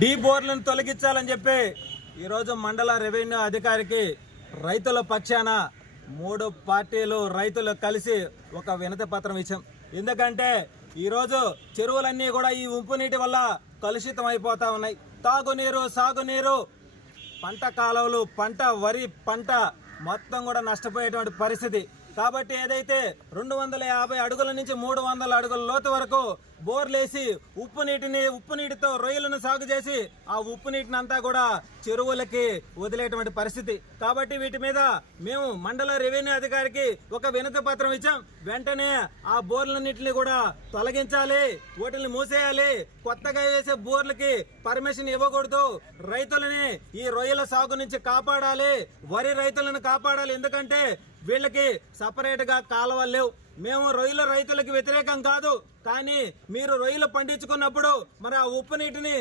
D బోర్లను తొలగించాలని చెప్పి ఈరోజు మండల రెవెన్యూ అధికారికి రైతుల పక్షాన 3 పార్టీలు రైతులు కలిసి ఒక వినతి పత్రం ఇచ్చాం. ఎందుకంటే ఈరోజు చెరువులన్నీ కూడా ఈ ఉప్పు నీటి వల్ల కలుషితం అయిపోతా ఉన్నాయి. తాగునీరు, సాగునీరు, పంట కాలువలు, వరి పంట మొత్తం కూడా నష్టపోయేటువంటి పరిస్థితి. కాబట్టి ఏదైతే 250 అడుగుల నుంచి 300 అడుగుల లోతు వరకు బోర్లేసి ఉప్పు నీటితో రొయ్యలను సాగు చేసి ఆ ఉప్పు నీటిని అంతా కూడా చెరువులకి వదిలేటువంటి పరిస్థితి. కాబట్టి వీటి మీద మేము మండల రెవెన్యూ అధికారికి ఒక వినతి పత్రం ఇచ్చాం. వెంటనే ఆ బోర్లన్నింటినీ కూడా తొలగించాలి, వాటిని మూసేయాలి, కొత్తగా వేసే బోర్లకి పర్మిషన్ ఇవ్వకూడదు. రైతులని ఈ రొయ్యల సాగు నుంచి కాపాడాలి, వరి రైతులను కాపాడాలి. ఎందుకంటే వీళ్ళకి సపరేట్ గా కాలువలు లేవు. మేము రొయ్యల రైతులకు వ్యతిరేకం కాదు, కానీ మీరు రొయ్యలు పండించుకున్నప్పుడు మరి ఆ ఉప్పు నీటిని